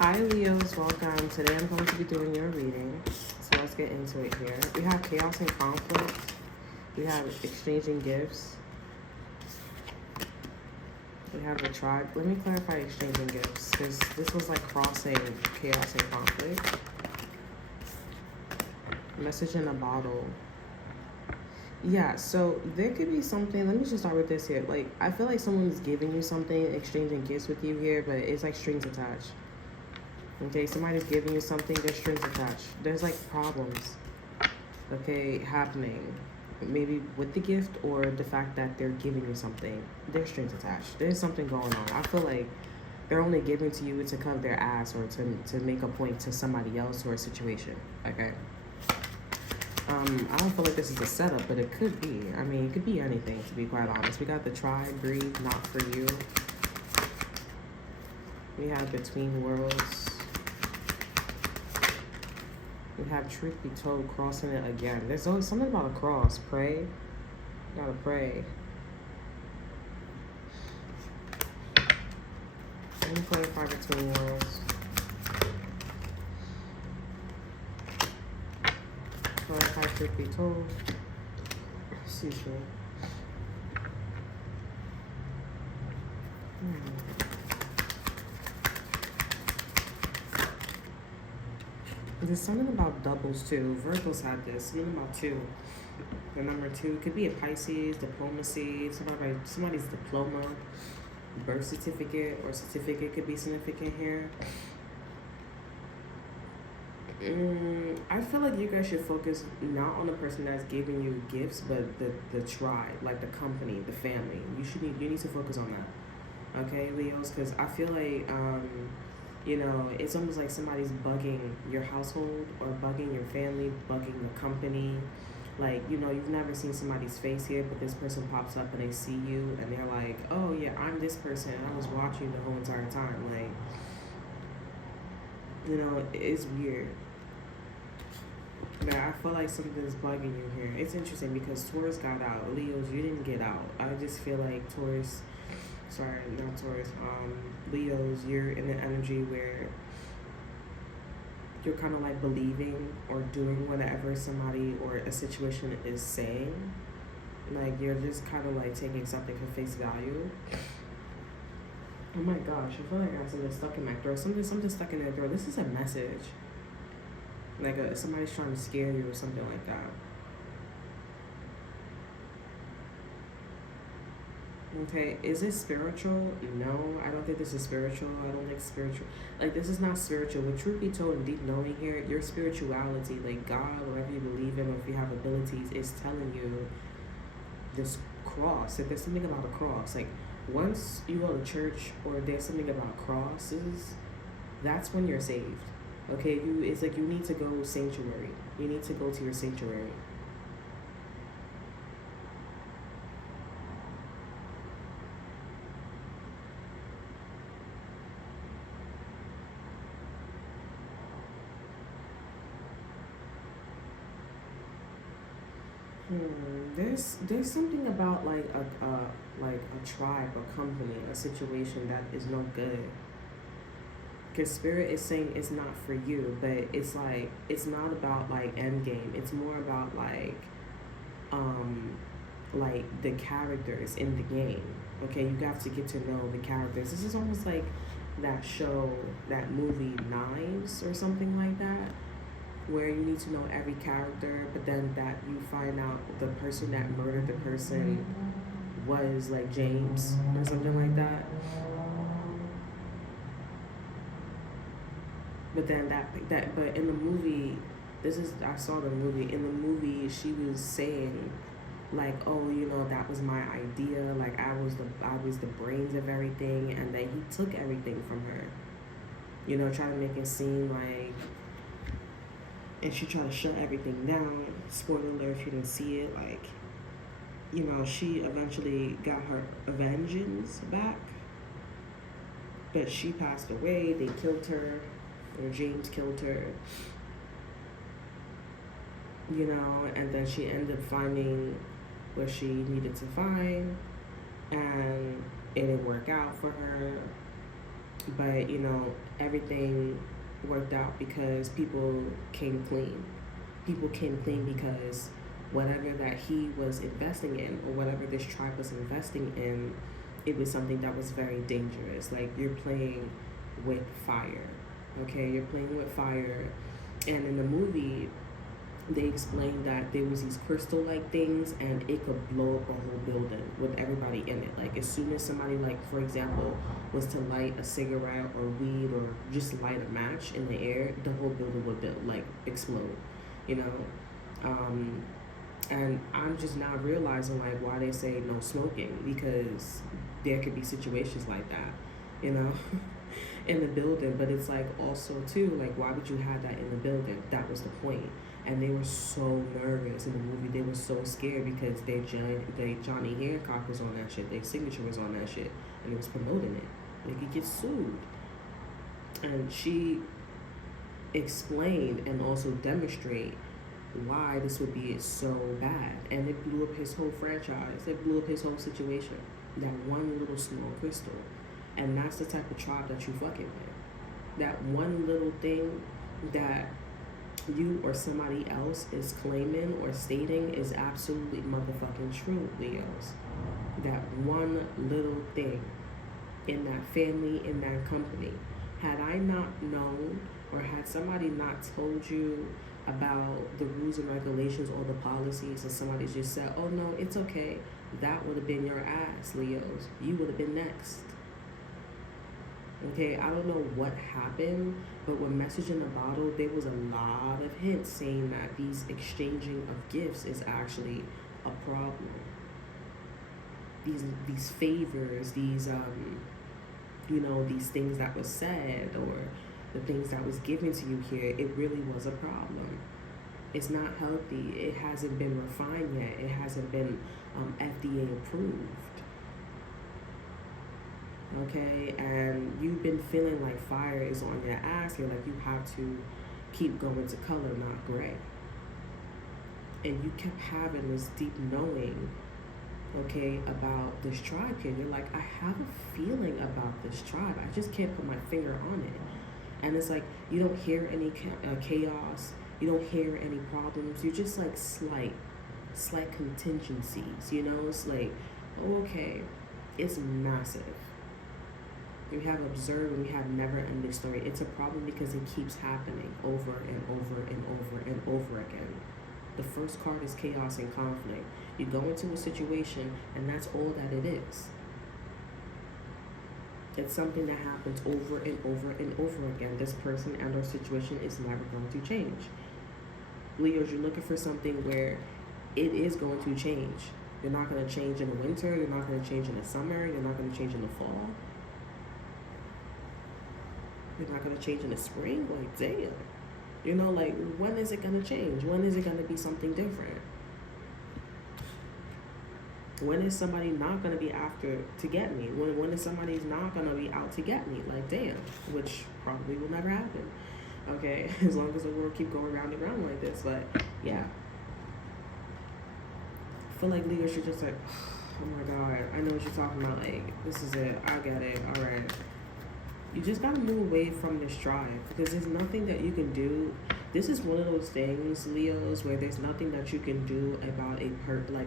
Hi Leos, welcome. Today I'm going to be doing your reading. So let's get into it here. We have chaos and conflict. We have exchanging gifts. We have the tribe. Let me clarify exchanging gifts because this was like crossing chaos and conflict. Message in a bottle. Yeah, so there could be something. Let me just start with this here. Like, I feel like someone's giving you something, exchanging gifts with you here, but it's like strings attached. Okay, somebody's giving you something, there's strings attached. There's like problems, okay, happening. Maybe with the gift or the fact that they're giving you something. There's strings attached. There's something going on. I feel like they're only giving to you to cover their ass or to make a point to somebody else or a situation, okay? I don't feel like this is a setup, but it could be. I mean, it could be anything, to be quite honest. We got the tribe, breathe, not for you. We have between worlds. We have truth be told, crossing it again. There's always something about a cross. Pray. You gotta pray. Let me clarify between worlds. Clarify truth be told. Excuse me. There's something about doubles too. Virgos had this. Something about two. The number two could be a Pisces, diplomacy, somebody's diploma, birth certificate, or certificate could be significant here. I feel like you guys should focus not on the person that's giving you gifts, but the tribe, like the company, the family. You need to focus on that. Okay, Leos, because I feel like it's almost like somebody's bugging your household or bugging your family, bugging the company. Like, you've never seen somebody's face here, but this person pops up and they see you and they're like, oh yeah, I'm this person. I was watching the whole entire time. Like, it's weird. But I feel like something's bugging you here. It's interesting because Taurus got out. Leos, you didn't get out. I just feel like Leos, you're in an energy where you're kind of like believing or doing whatever somebody or a situation is saying. Like, you're just kind of like taking something for face value. Oh my gosh, I feel like I got something stuck in my throat. Something stuck in their throat. This is a message. Like somebody's trying to scare you or something like that. Okay, is it spiritual? No, I don't think this is spiritual. I don't think spiritual. Like, this is not spiritual. With truth be told and deep knowing here, your spirituality, like God, whatever you believe in, or if you have abilities, is telling you this cross. If there's something about a cross, like once you go to church or there's something about crosses, that's when you're saved. Okay, it's like you need to go sanctuary. You need to go to your sanctuary. There's something about like a tribe, a company, a situation that is no good. Because Spirit is saying it's not for you, but it's like it's not about like end game. It's more about like the characters in the game. Okay, you have to get to know the characters. This is almost like that show, that movie Knives or something like that, where you need to know every character, but then that you find out the person that murdered the person was like James or something like that. But then but in the movie, I saw the movie. In the movie, she was saying, like, oh, that was my idea. Like, I was the brains of everything, and then he took everything from her. Trying to make it seem like, and she tried to shut everything down. Spoiler alert if you didn't see it. Like, she eventually got her vengeance back, but she passed away. They killed her. Or James killed her, and then she ended up finding what she needed to find, and it didn't work out for her. But everything worked out because people came clean. People came clean because whatever that he was investing in, or whatever this tribe was investing in, it was something that was very dangerous. Like, you're playing with fire. Okay, you're playing with fire. And in the movie, they explained that there was these crystal like things, and it could blow up a whole building with everybody in it. Like, as soon as somebody, like, for example, was to light a cigarette or weed or just light a match in the air, the whole building would like explode, you know. And I'm just now realizing, like, why they say no smoking, because there could be situations like that, you know. In the building. But it's like, also too, like, why would you have that in the building? That was the point. And they were so nervous in the movie. They were so scared because they Johnny Hancock was on that shit. Their signature was on that shit, and it was promoting it. They could get sued. And she explained and also demonstrate why this would be so bad. And it blew up his whole franchise. It blew up his whole situation. That one little small crystal. And that's the type of tribe that you fucking with. That one little thing that you or somebody else is claiming or stating is absolutely motherfucking true, Leos. That one little thing in that family, in that company. Had I not known, or had somebody not told you about the rules and regulations or the policies, and somebody just said, oh no, it's okay, that would have been your ass, Leos. You would have been next. Okay, I don't know what happened, but with Message in a Bottle, there was a lot of hints saying that these exchanging of gifts is actually a problem. These favors, these these things that was said, or the things that was given to you here, it really was a problem. It's not healthy. It hasn't been refined yet. It hasn't been FDA approved. Okay, and you've been feeling like fire is on your ass here, like you have to keep going to color, not gray. And you kept having this deep knowing, okay, about this tribe here. You're like, I have a feeling about this tribe. I just can't put my finger on it. And it's like, you don't hear any chaos. You don't hear any problems. You just like slight contingencies, It's like, okay, it's massive. We have observed and we have never ending story. It's a problem because it keeps happening over and over and over and over again. The first card is chaos and conflict. You go into a situation and that's all that it is. It's something that happens over and over and over again. This person and or situation is never going to change. Leos, you're looking for something where it is going to change. You're not going to change in the winter. You're not going to change in the summer. You're not going to change in the fall. You're not going to change in the spring? Like, damn. Like, when is it going to change? When is it going to be something different? When is somebody not going to be after to get me? When is somebody's not going to be out to get me? Like, damn. Which probably will never happen. Okay? As long as the world keep going round and round like this. But, yeah. I feel like Leos, you're just like, oh my God. I know what you're talking about. Like, this is it. I get it. All right. You just gotta move away from this tribe because there's nothing that you can do. This is one of those things, Leos, where there's nothing that you can do about like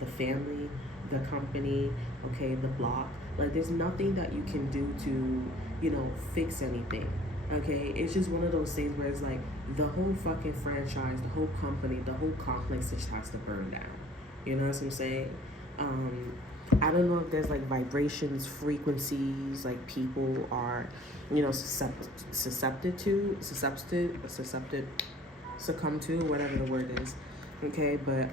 the family, the company, okay, the block. Like, there's nothing that you can do to, fix anything. Okay, it's just one of those things where it's like the whole fucking franchise, the whole company, the whole complex just has to burn down. You know what I'm saying? I don't know if there's like vibrations, frequencies, like people are, succumb to, whatever the word is. Okay, but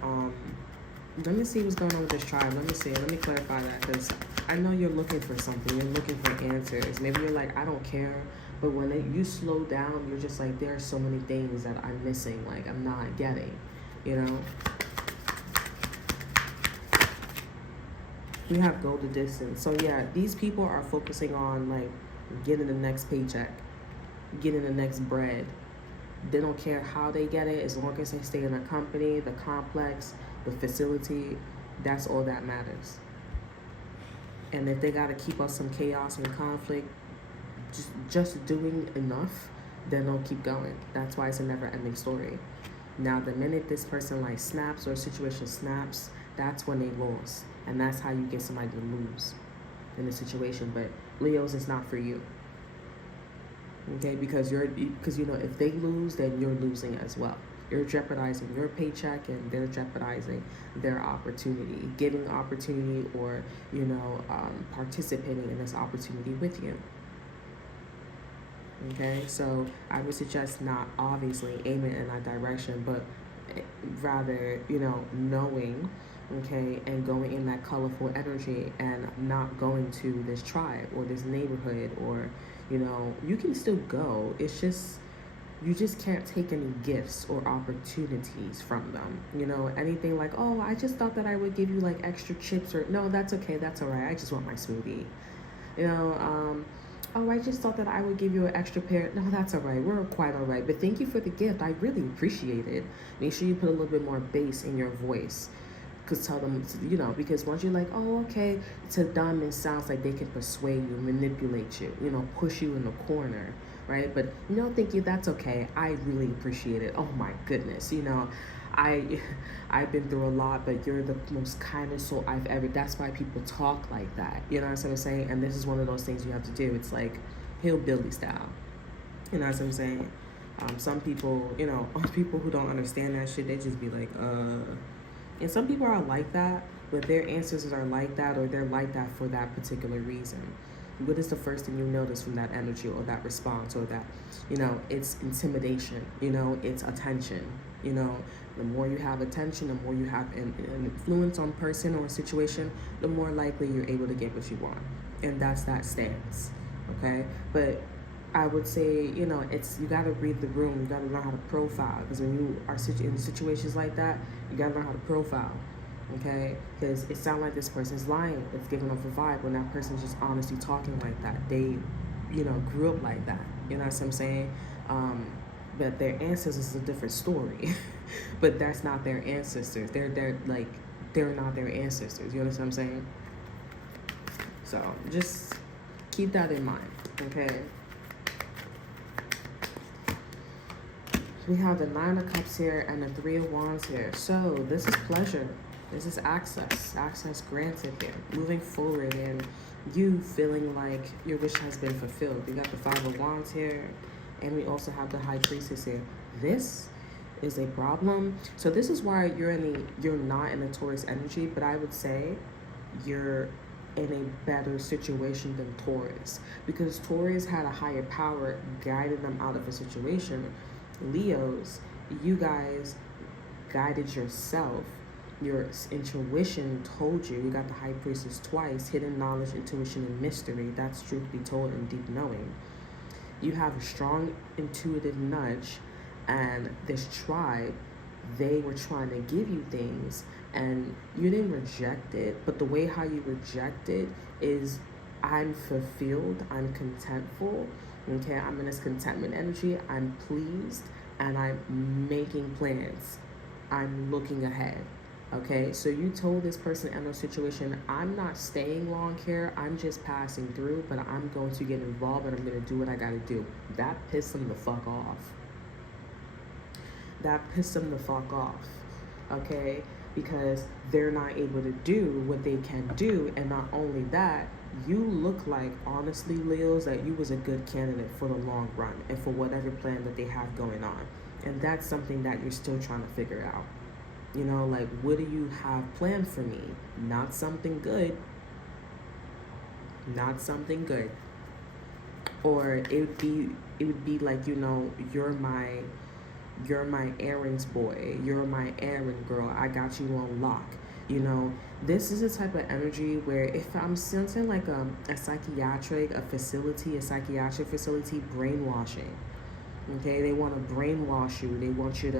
let me see what's going on with this tribe. Let me clarify that, because I know you're looking for something. You're looking for answers. Maybe you're like, I don't care. But when you slow down, you're just like, there are so many things that I'm missing. Like, I'm not getting, We have go the distance. So yeah, these people are focusing on like getting the next paycheck, getting the next bread. They don't care how they get it, as long as they stay in the company, the complex, the facility. That's all that matters. And if they gotta keep up some chaos and conflict, just doing enough, then they'll keep going. That's why it's a never ending story. Now, the minute this person like snaps or a situation snaps, that's when they lose. And that's how you get somebody to lose in a situation. But Leos, is not for you. Okay, because if they lose, then you're losing as well. You're jeopardizing your paycheck, and they're jeopardizing their opportunity, giving opportunity, or participating in this opportunity with you. Okay, so I would suggest not obviously aiming in that direction, but rather, knowing, okay, and going in that colorful energy, and not going to this tribe or this neighborhood, or, you can still go. It's just, you just can't take any gifts or opportunities from them. Anything like, oh, I just thought that I would give you like extra chips, or no, that's okay, that's all right, I just want my smoothie. Oh, I just thought that I would give you an extra pair. No, that's all right. We're quite all right. But thank you for the gift. I really appreciate it. Make sure you put a little bit more bass in your voice. Because tell them, because once you're like, oh, okay, to them it sounds like they can persuade you, manipulate you, push you in the corner, right? But thank you, that's okay. I really appreciate it. Oh my goodness, I've been through a lot, but you're the most kindest soul I've ever. That's why people talk like that. You know what I'm saying? And this is one of those things you have to do. It's like hillbilly style. You know what I'm saying? Some people, people who don't understand that shit, they just be like, And some people are like that, but their ancestors are like that, or they're like that for that particular reason. What is the first thing you notice from that energy or that response, or that, it's intimidation, it's attention, the more you have attention, the more you have an influence on person or a situation, the more likely you're able to get what you want. And that's that stance, okay? But I would say, it's, you got to read the room. You got to learn how to profile. Because when you are in situations like that, you got to learn how to profile, okay? Because it sounds like this person's lying. It's giving off a vibe when that person's just honestly talking like that. They, grew up like that. You know what I'm saying? But their ancestors is a different story. But that's not their ancestors. They're not their ancestors. You understand what I'm saying? So just keep that in mind, okay? We have the 9 of Cups here and the 3 of Wands here. So this is pleasure. This is access. Access granted here. Moving forward, and you feeling like your wish has been fulfilled. We got the 5 of Wands here, and we also have the High Priestess here. This is a problem. So this is why you're not in a Taurus energy, but I would say you're in a better situation than Taurus, because Taurus had a higher power guiding them out of a situation. Leos, you guys guided yourself. Your intuition told you. You got the High Priestess twice. Hidden knowledge, intuition, and mystery. That's truth be told and deep knowing. You have a strong intuitive nudge, and this tribe, they were trying to give you things, and you didn't reject it, but the way how you reject it is, I'm fulfilled, I'm contentful, okay, I'm in this contentment energy, I'm pleased, and I'm making plans, I'm looking ahead, okay? So you told this person in a situation, I'm not staying long here, I'm just passing through, but I'm going to get involved, and I'm going to do what I got to do. That pissed them the fuck off. That pissed them the fuck off, okay? Because they're not able to do what they can do, and not only that, you look like, honestly, Leos, that you was a good candidate for the long run and for whatever plan that they have going on. And that's something that you're still trying to figure out. Like, what do you have planned for me? Not something good. Not something good. Or it would be like, you're my errands boy, you're my errand girl, I got you on lock. This is a type of energy where, if I'm sensing like a psychiatric facility brainwashing, okay, they want to brainwash you, they want you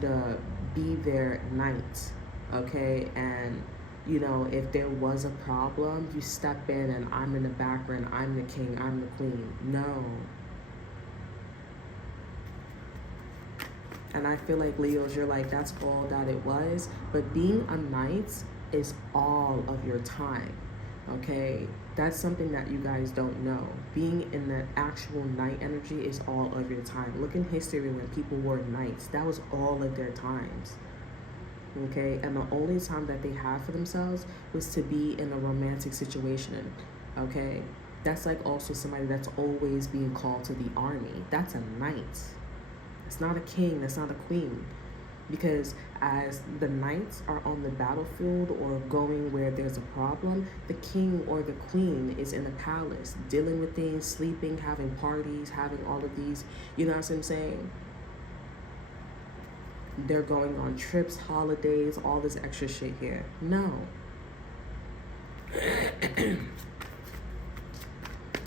to be their knight, okay, and if there was a problem, you step in and I'm in the background, I'm the king, I'm the queen. No. And I feel like, Leos, you're like, that's all that it was. But being a knight is all of your time, okay? That's something that you guys don't know. Being in the actual night energy is all of your time. Look in history when people were knights, that was all of their times. Okay, and the only time that they had for themselves was to be in a romantic situation. Okay, that's like also somebody that's always being called to the army. That's a knight. It's not a king, that's not a queen. Because as the knights are on the battlefield or going where there's a problem, the king or the queen is in the palace dealing with things, sleeping, having parties, having all of these, you know what I'm saying? They're going on trips, holidays, all this extra shit here. No.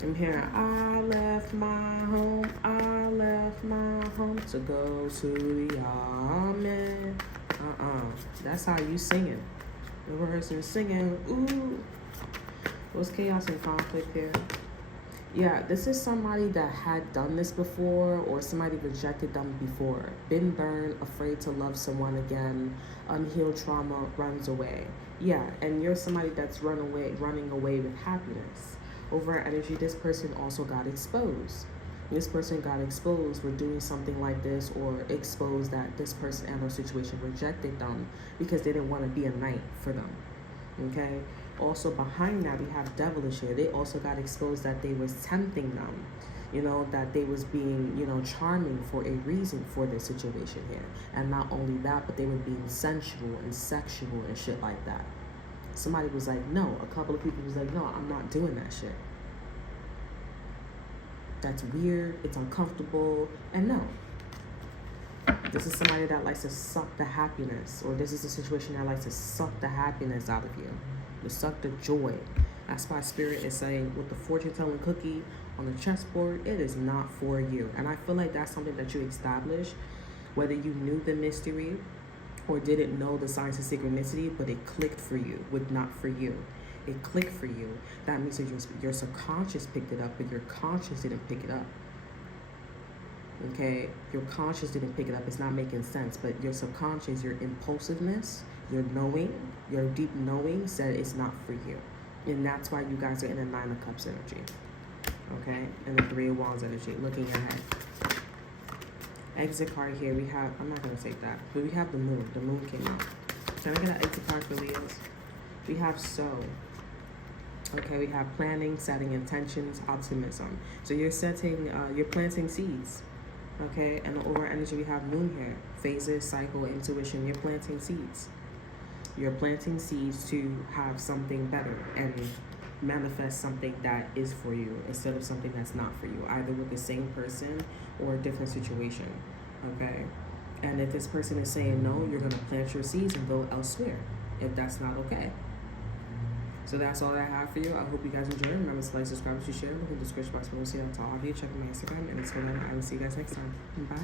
I'm hearing, I left my home to go to the army. That's how you singing. The person singing, ooh. What's chaos and conflict here? Yeah, this is somebody that had done this before, or somebody rejected them before. Been burned, afraid to love someone again, unhealed trauma, runs away. Yeah, and you're somebody that's running away with happiness. Over energy, this person also got exposed. This person got exposed for doing something like this, or exposed that this person and their situation rejected them because they didn't want to be a knight for them. Okay? Also behind that, we have devilish here. They also got exposed that they was tempting them, you know, that they was being, you know, charming for a reason for this situation here. And not only that, but they were being sensual and sexual and shit like that. Somebody was like, no. A couple of people was like, no, I'm not doing that shit. That's weird. It's uncomfortable. And no. This is somebody that likes to suck the happiness, or this is a situation that likes to suck the happiness out of you, to suck the joy. That's why Spirit is saying with the fortune-telling cookie on the chessboard, it is not for you. And I feel like that's something that you establish, whether you knew the mystery or didn't know the signs of synchronicity, but it clicked for you, with not for you. It clicked for you. That means that your subconscious picked it up, but your conscious didn't pick it up. Okay, your conscious didn't pick it up. It's not making sense, but your subconscious, your impulsiveness, your knowing, your deep knowing said it's not for you. And that's why you guys are in a 9 of Cups energy. Okay, and the 3 of Wands energy, looking ahead. Exit card here, we have, I'm not going to take that, but we have the moon. The moon came out. Can I get an exit card for Leos? We have sow. Okay, we have planning, setting intentions, optimism. So you're planting seeds. Okay, and the over energy, we have moon here. Phases, cycle, intuition. You're planting seeds. You're planting seeds to have something better and manifest something that is for you instead of something that's not for you, either with the same person or a different situation. Okay, and if this person is saying no, you're going to plant your seeds and go elsewhere if that's not okay. So that's all I have for you. I hope you guys enjoyed. Remember to like, subscribe, share, look in the description box below. See how to all of you. Check my Instagram, and until then, I will see you guys next time. Bye.